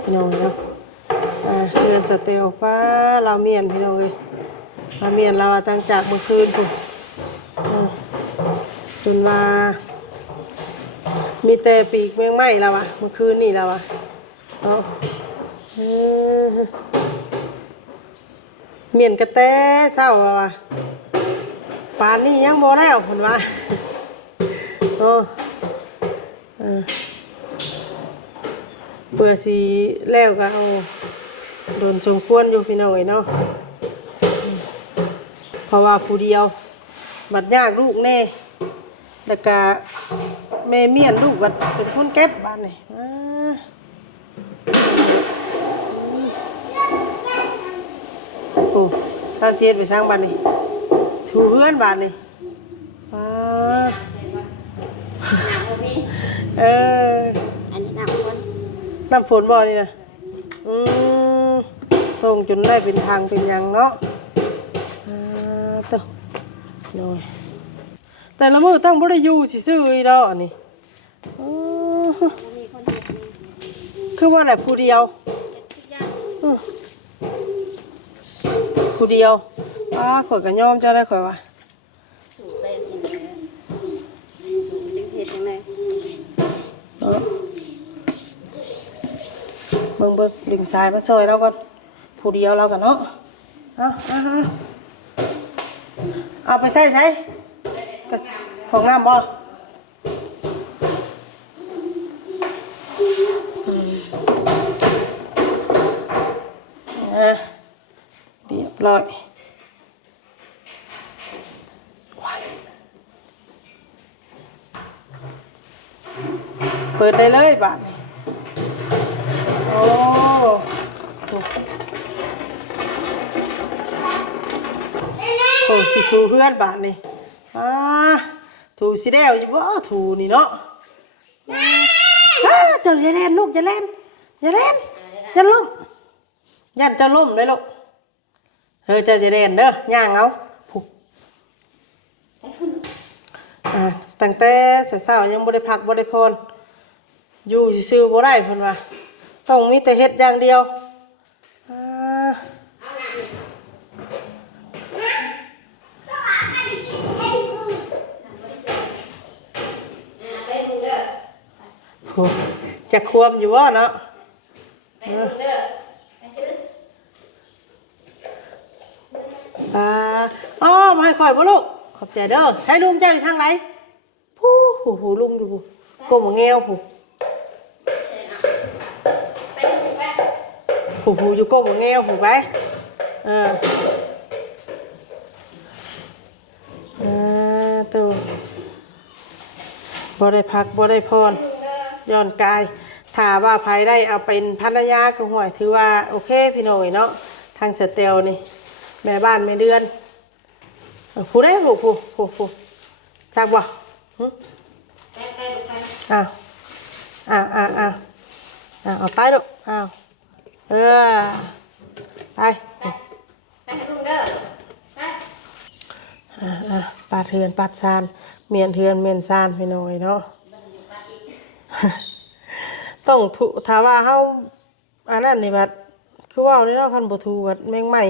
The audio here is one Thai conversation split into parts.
พี่น้องเนาะอ่าเรือนสเตลฟ้าเราเมียนพี่น้องเลยเราเมียนเราตั้งจากเมื่อคืนพุ่นจนมามีแต่ปีกแมงไหม้แล้วอะเมื่อคืนนี่แล้วอะเนาะเออเมียนกระแตเศร้าแล้วอะป่านนี้ยังบ่แล้วพุ่นว่าโอ้ เบื่อสีแล้วก็เอาโดนสมควรอยู่พี่น้องเอ้ยเนาะเพราะว่าผู้เดียว บัดยากลูกแน่แล้วก็แม่เมียนลูกบัดเป็นคนเก็บบ้านนี่อ่าโอ้ถ้าเสียดไปสร้างบ้านนี่ถูเฮือนบ้านนี่ว้าหนังบ่มีเอออันนี้หนังคน น้ำฝนบ่นี่นะอืมตรงจนได้เป็นทางเป็นหยังเนาะอ่าเต้าโน่ยแต่ละมือตั้งบ่ได้อยู่สิซื้ออีดอกอันนี้อ๋อบ่มีคนเฮ็ดนี่คือว่าแหละผู้เดียวเฮ็ดทุกอย่างอือผู้เดียวอ้าข่อยก็ยอมเจ้าได้ข่อยว่า สู่ไปสิแหละสู่จังสิเฮ็ดจังได๋ เออเบิ่งเบิ่งดึงสายมาช่วยเราก่อนผู้เดียวเรากันเนาะเอาเอาเอาเอาไปใส่ใส่กระสของน้ำบ่อืมอะเรียบร้อยเปิดได้เลยบาทนี้โอ้โอ้ สิถูเพื่อนบาทนี่อ่าถูสิแดวอยู่บ่ถูนี่เนาะอ้าเจ้าอย่าเล่นลูกอย่าเล่นอย่าเล่นอย่าล้มยันเจะล้มเลยลูกเฮ้ยเจ้าอย่าเล่นเด้อย่างเอาผูกอ่าตั้งแต่เช้าๆยังบ่ได้พักบ่ได้พรอยู่ซื่อๆบ่ได้เพิ่นว่าต้องมีแต่เฮ็ดอย่างเดียวอ่า อ่าไปดูเด้อ โหจะควมอยู่ว่าเนาะไปดูเด้อไปถืออ่าอ๋อมาให้คอยบ่ลูกขอบใจเด้อใช้ลุงเจ้าอยู่ทางไหนผู้หูหูลุงอยู่ผู้ก้มหัวเงวผู้ใช่อะไปดูไปหูหูอยู่ก้มหัวเงวผู้ไปเอออ่าตัวบ่ได้พักบ่ได้พรดูเด้อ ย้อนกายถ้าว่าภายได้เอาเป็นภรรยาก็ห่วยถือว่าโอเคพี่น้อยเนาะทางสเตลนี่แม่บ้านแม่เดือนเออผู้ได้ผู้ผู้ผู้ผู้จักบ่หึไปไปดูไปอ้าวอ้าวอ้าวอ้าวอ้าวเอาไปลูกอ้าวเออไปไปไปให้ดูเด้อไปอ่าอ่าปาดเทือนปาดซานเมียนเทือนเมียนซานพี่น้อยเนาะบัดอยู่ปาอีก ต้องถูถ้าว่าเฮาอันนั้นนี่บัดคือว่านี่เนาะคันบ่ถูบัดแมงใหม่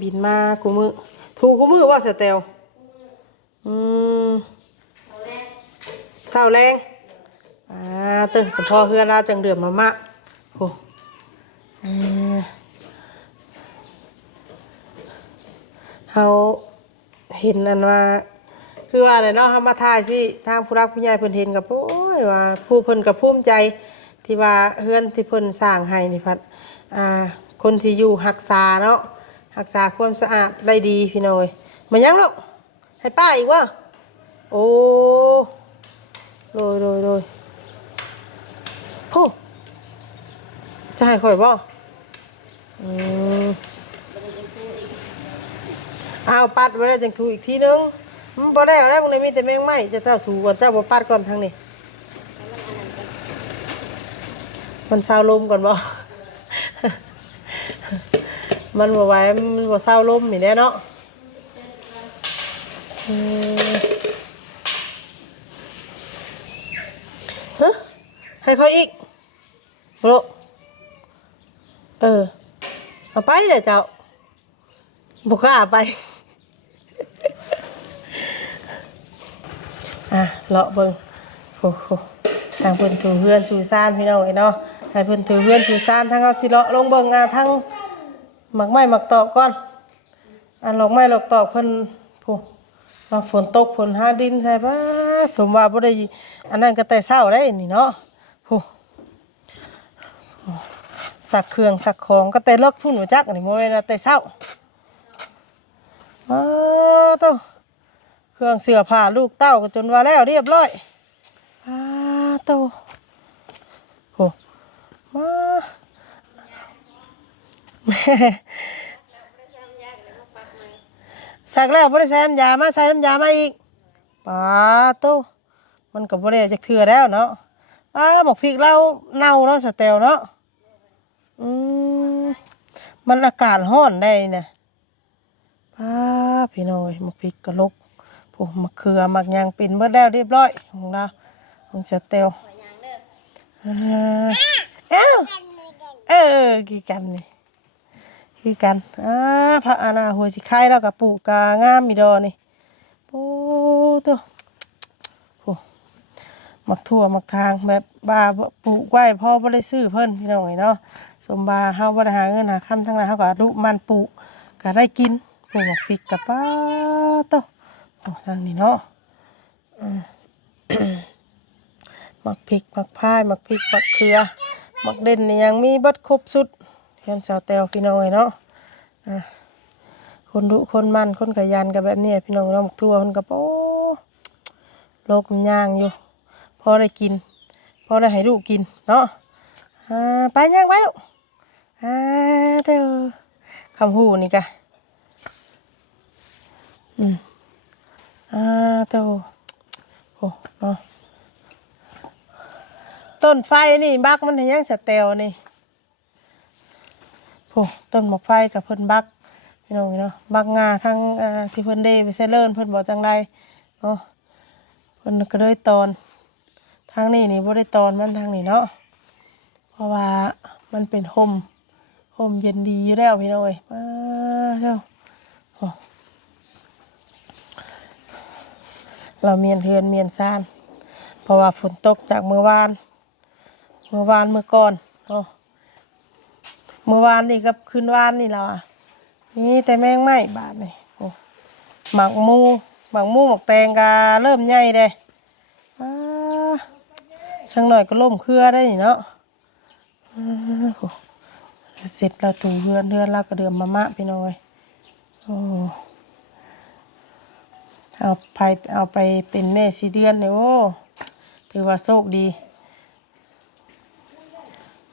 บินมากูมือถูกูมือว่าสเตลอืมเศร้าแรงอ่าตึงสมพอเฮือนเราจังเดือดมามะโหเออเฮาเห็นอันว่า คือว่าอะไรเนาะเฮามาถ่ายสิทางผู้รักผู้ใหญ่เพิ่นเห็นกับโอ้ ยว่าผู้เพิ่นกับภูมิใจที่ว่าเฮือนที่เพิ่นสร้างให้นี่พัดอ่าคนที่อยู่รักษาเนาะรักษาความสะอาดได้ดีพี่น้อยมายังลูกให้ป้าอีกวะโอ้โดยโดยโดยโอ้จะให้ข่อยบ่อืมเอาปัดไว้ได้จังถูอีกทีนึงบ่ได้เอาได้พวกนี้มีแต่แมงไหม้จะเจ้าถูก่อนเจ้าบ่ปัดก่อนทางนี้ มันเศร้าลมก่อนบ่ มันบ่ไหวมันบ่เศร้าลมนี่แหละเนาะเออฮะให้เขาอีกโลเออ เอาไปเลยเจ้าบุกล้าไป อะเลาะเบิ่งโอ้โหทางเพิ่นถือเฮือนสู่ซ่านพี่น้องไอ้เนาะ ให้เพิ่นถือเฮือนสู่ซ่านทางเอาสิเลาะลงเบิ่งอะทางหมักไม้หมักตอกก่อนอันหลอกไม้หลอกตอกเพิ่นผู้เราฝนตกฝนหาดินใส่ป้าสมว่าบ่ได้อันนั้นก็แต่เช้าได้นี่เนาะผู้สักเครื่องสักของก็แต่เลิกพุ่นหัวจักนี่บ่แม่นว่าแต่เช้าอ้าวโตเครื่องเสื้อผ้าลูกเต้าก็จนว่าแล้วเรียบร้อยอ้าโตโห มาแม่สักแล้วบ่ได้ใส่น้ำยามาใส่น้ำยามาอีกป้าโตมันก็บ่ได้จักเทื่อแล้วเนาะอ้าบอกพริกเราเน่าเนาะสแตลเนาะอืมมันอากาศร้อนได้นะป้าพี่น้อยหมกพริกกระลกพวกมะเขือมักยางเป็นเบิดแล้วเรียบร้อยของเราของเสเตลอยา ออ่าเอ้าเออกี่กันนี่คือกันอ่าพระอาณาหัวสิไข่แล้วกับปลูกกางามมีดอนี่โอ้ตัวโอ้มักทั่วมักทางแบบบาปลูกไว้พ่อบ่ได้ซื้อเพิ่นพี่น้องเนาะสมบาเฮาบ่ได้หาเงินหาคำทั้งนั้นเฮาก็ดุมันปลูกก็ได้กินปลูกบักพริกกับป้าโตโอ้ทางนี้เนาะมหมักพริกหมักพายหมักพริกหมักเขือ มักเด่นนี่ยังมีเบัดครบสุดเฮียนสาวแตวพี่น้องเนาะคนดุคนมันคนขยันกับแบบนี้พี่น้องเนาะหมกทั่วคนกับโอ้โลกมันย่างอยู่พอได้กินพอได้ให้ลูกกินเนาะไปย่างไปลูกอ่าเด้อคำหูนี่กะอืมอ่าเต้าโอ้เนาะ ต้นไฟนี่บักมันเห็นยังสเตลนี่โอ้ต้นหมอกไฟกับเพิ่นบักพี่น้องเนาะบักงาทั้งที่เพิ่นได้ไปเซเลอร์เพิ่นบอกจังไรเนาะเพิ่นก็เลยตอนทางนี้นี่บ่ได้ตอนมันทางนี้เนาะเพราะว่ามันเป็นห่มห่มเย็นดีอยู่แล้วพี่น้องเอ้ยมาเจ้าโอ้เราเมียนเฮือนเมียนซ่านเพราะว่าฝนตกจากเมื่อวาน เมื่อวานเมื่อก่อนโอ้เมื่อวานนี่กับคืนวานนี่เราอะนี่แต่แมงไหม้บาทนี่โอ้หมักมูหมักมูหมักแตงกาเริ่มใหญ่เลยอ้ช่างหน่อยก็ล่มเครือได้นี่เนาะอ้าโอ้เสร็จแล้วถูเฮือนเฮือนเราก็เดือมมามะพี่น้อยโอ้เอาไปเอาไปเป็นแม่สีเดือนเนี่ยโอ้ถือว่าโชคดี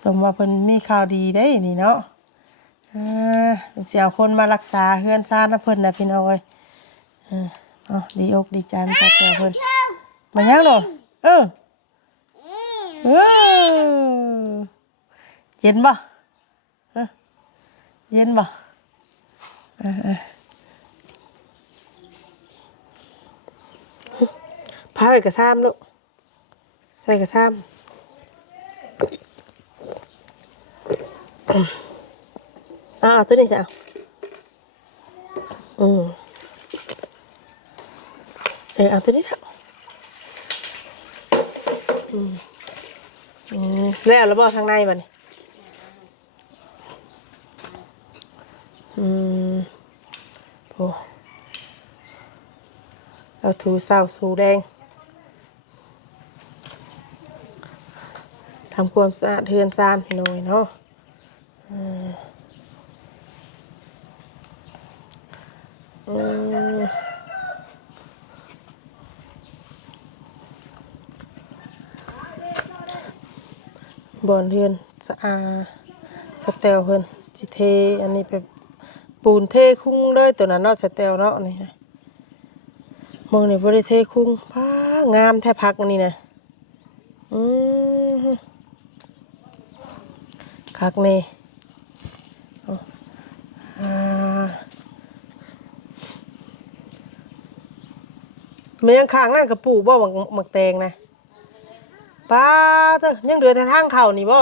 สมว่าเพิ่นมีข่าวดีได้นี่เนาะอ่าเป็นเสียวคนมารักษาเฮือนซ่านนะเพิ่นนะพี่น้องเอ้ยเออเอดีอกดีใจมาจากแกเพิ่นมายังเนาะเออเออเย็นบ่เย็นบ่พาไปกระซ้ำลูกใส่กระซ้ำ อ่าเอาตัวนี้จ้ะอืมเออเอาตัวนี้เถอะอืมอืมแล้วแล้วบอกทางในบ่นี่อืมโอ้เราถูเศร้าสูแดงทำความสะอาดเทือนซานให้หน่อยเนาะเอออืม บอนเทือนสะอาดสเตลเพิ่นจิเท อันนี้เป็นปูนเทคุ้งเลยตัวนั้นเนาะสเตลเนาะนี่นะมองนี่บริเทคุ้งพ้างามแท้พักอันนี้นะอืมคักนี่เอาอ่ามันยังค้างนั่นกับปลูกบ่หมักหมักแตงนะ ป้าเถอะยังเหลือแต่ทางเข่านี่บ่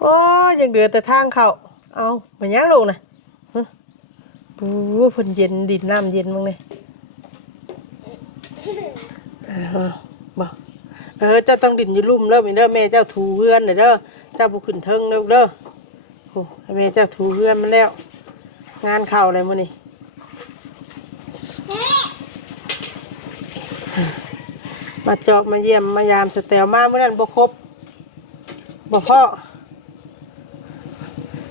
โอ้ยยังเหลือแต่ทางเข้าเอามายังลงนะฮะปูเพิ่นเย็นดินน้ำเย็นมั้งเนี่ยเออบ่เออเจ้าต้องดินอยู่ลุ่มเด้อมีเด้อแม่เจ้าถูเฮือนเด้อเจ้าบ่ขึ้นเทิงเด้อเด้อโอ้แม่เจ้าถูเฮือนมันแล้ว งานเข้าอะไรมื้อนี้ มาเจาะมาเยี่ยมมายามสเตลมาเมื่อนั้นบ่ครบบ่พ่อ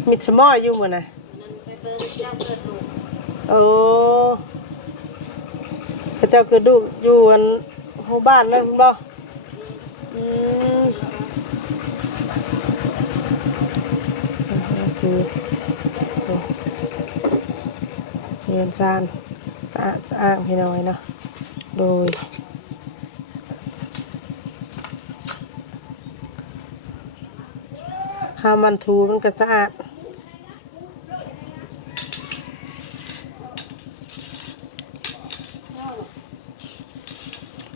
มิดสมออยู่มื้อน่ะนั่นไงโอ้พระเจ้าคือดูอยู่อันหมู่บ้านนั่นบ่อืมคือเงินซานสะอาดสะอางพี่น้อยเนาะโดย หา มันถูมันก็สะอาด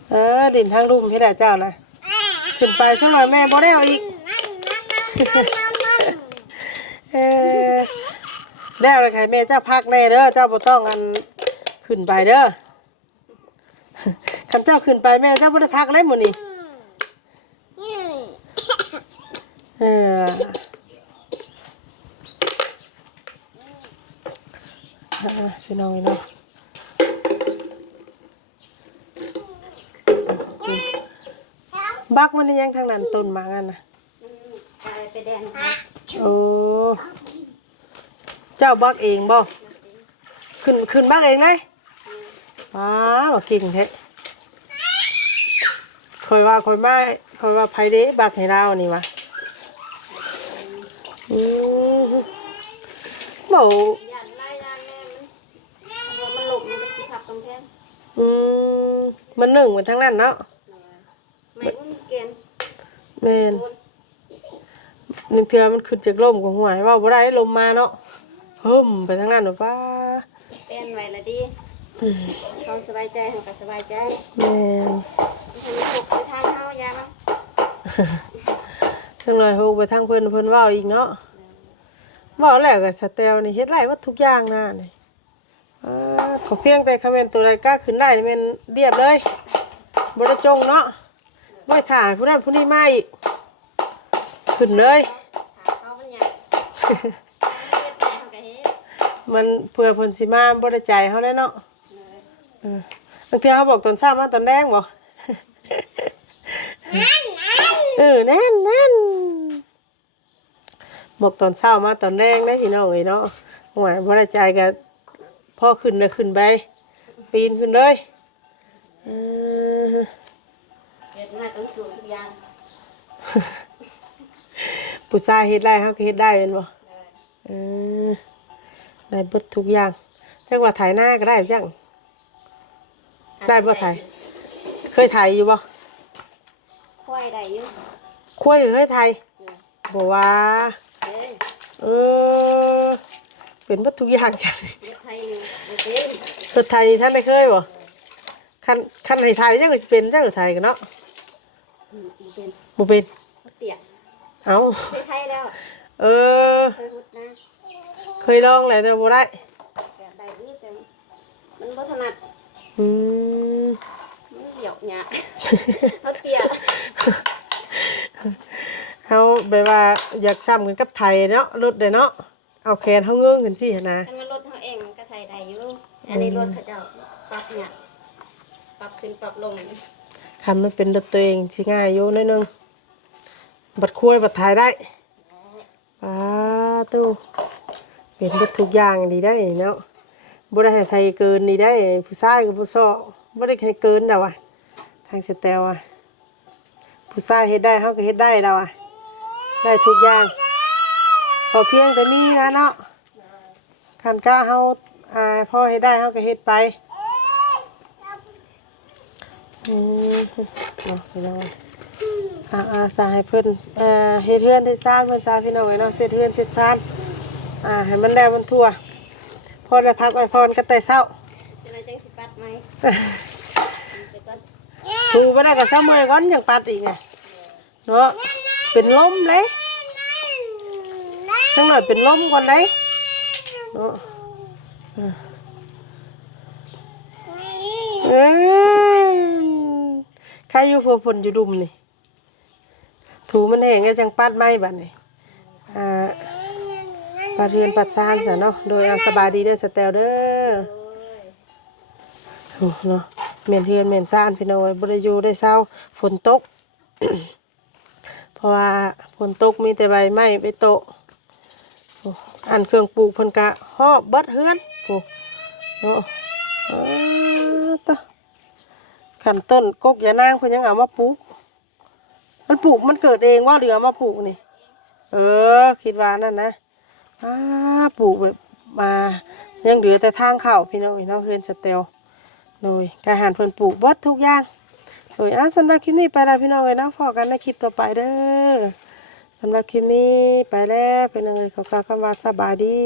เออดินทางลุ่มให้ได้เจ้านะขึ้นไปสักหน่อยแม่บ่ได้เอาอีกเออแล้วเลยใครแม่เจ้าพักแน่เด้อเจ้าบ่ต้องอันขึ้นไปเด้อคันเจ้าขึ้นไปแม่เจ้าบ่ได้พักเลยหมื้นี้เออ อ่าสิน้อยเนาะบักมันนี่ยังทางนั้นต้นหมากอันนะกลายไปแดนค่ะโอ้เจ้าบักเองบ่ขึ้นขึ้นบักเองเลยอ้าวกิ่งแท้คอยว่าคอยมาคอยว่าไผเด้บักให้เรานี่วะอือบ่ อืมมันหนึ่งเหมือนทั้งนั้นเนาะไม่อุ้มเกณฑ์แม่นหนึ่งเทื่อมันขึ้นจากลมของหัวว่าบ่ได้ลมมาเนาะเฮิ่มไปทั้งนั้นหรอป้าเต้นไว้ละดีเขาสบายใจเขาก็สบายใจแม่นมันจะปลุกไปทางเฮายามันสักหน่อยโฮไปทางเพิ่นเพิ่นเว้าอีกเนาะเว้าแล้วก็สเตลนี่เฮ็ดไรวัดทุกอย่างนะนี่อ่าข อเพียงแต่คอมเมนต์ตัวใดกล้าขึ้นได้นี่แม่นเรียบเลยบ่ได้จงเนาะบ่ได้ถ่ายผู้นั้นผู้นี้มาอีกขึ้นเลยถามเขามันอยากเฮ็ดไปเขาก็เฮ็ดมันเพื่อเพิ่นสิมาบ่ได้ใจเฮาแน่เนาะบางทื่อเขาบอกตอนเช้ามาตอนแดงบ่เออแน่นแน่นบอกตอนเช้ามาตอนแรงได้พี่น้องเอ้ยเนาะหวายบ่ได้ใจก็ พ่อขึ้นเลยขึ้นไป ปีนขึ้นเลยเออเฮ็ดมาต้องสูงทุกอย่างผู้ชายเฮ็ดได้เฮาก็เฮ็ดได้เป็นบ่เออได้เบิดทุกอย่างจังว่าถ่ายหน้าก็ได้จังได้บ่ถ่ายเคยถ่ายอยู่บ่ค่อยได้อยู่คุยเคยถ่ายบ่ว่าเอ้ยเออเป็นเบิดทุกอย่างจังเฮ็ดไทยอยู่ บ่เป็นรถไทยท่านได้เคยบ่คันคันไทยไทยจังก็สิเป็นจังรถไทยกันเนาะอืมบ่เป็นบ่เป็นบ่เตี้ยเอ้าเคยไทยแล้วเออ เคยฮุดนะเคยลองแล้วแต่บ่ได้แต่ได้อยู่แต่มันบ่ถนัดอืมมันเหยียบหยาเขาเตี้ยเฮาแบบว่าอยากซ้ำกันกับไทยเนาะรถเด้เนาะเอาแขนเฮาเงื้อขึ้นสิหั่นนะถ้ามันรถเขาเองมันก็ไทยได้ อันนี้รถเขาเจ้าปรับเนี่ยปรับขึ้นปรับลงคันมันเป็นรถตัวเองสิง่ายอยู่นิดนึงบัดคุยบัดถ่ายได้ป้าตู้เป็นเบิดทุกอย่างดีได้เนาะบ่ได้ให้ไผเกินนี่ได้ ผู้ชายกับผู้ชายบ่ได้ให้เกินดอกว่ะทางสแตลอะผู้ชายเฮ็ดได้เฮาก็เฮ็ดได้ดอกว่ะได้ทุกอย่างพอเพียงแต่นี้นะเนาะคันก้าเฮา อ่าพอเฮ็ดได้เฮาก็เฮ็ดไปอืมเนาะพี่น้องอ่าอาสาให้เพิ่นอ่าเฮ็ดเฮือนเฮ็ดซ่านเพิ่นซาพี่น้องไอ้เนาะเฮ็ดเฮือนเฮ็ดซ่านอ่าให้มันแล้วมันทั่วพอได้พักไว้พรก็แต่เช้าจะไหนจังสิปัดไหมไปก่อนถูไปได้ก็เช้ามื้อก่อนยังปัดอีกไงเนาะเป็นลมเลยสักหน่อยเป็นลมก่อนได้เนาะเออ ใครอยู่พวกฝนอยู่ดุมนี่ ถูมันแห้งก็จังปัดไม้บัดนี่อ่าปัดเรือนปัดซานซะเนาะ โดยเอาสบายดีเด้อสแตลเด้อโอ้เนาะเหมียนเรือนเหมียนซานพี่น้อยบ่ได้อยู่ได้เศร้าฝนตก เพราะว่าฝนตกมีแต่ใบไม้ไปโตอันเครื่องปลูกเพิ่นกะฮอบเบิดเฮือน โอ้เนาะอ้าตะขันต้นกกยานางเพิ่นยังเอามาปลูก มันปลูกมันเกิดเองว่าหรือมาปลูกนี่ เออ คิดว่านั่นนะอ้าปลูกแบบมายังเหลือแต่ทางเข้าพี่น้องพี่น้องเฮือนสเตลโดยการหารเพิ่นปลูกบดทุกอย่างโดยอะสำหรับคลิปนี้ไปแล้วพี่น้องเลยนะพอกันในคลิปต่อไปเด้อสำหรับคลิปนี้ไปแล้วเป็นยังไงขอกล่าวคำว่าสบายดี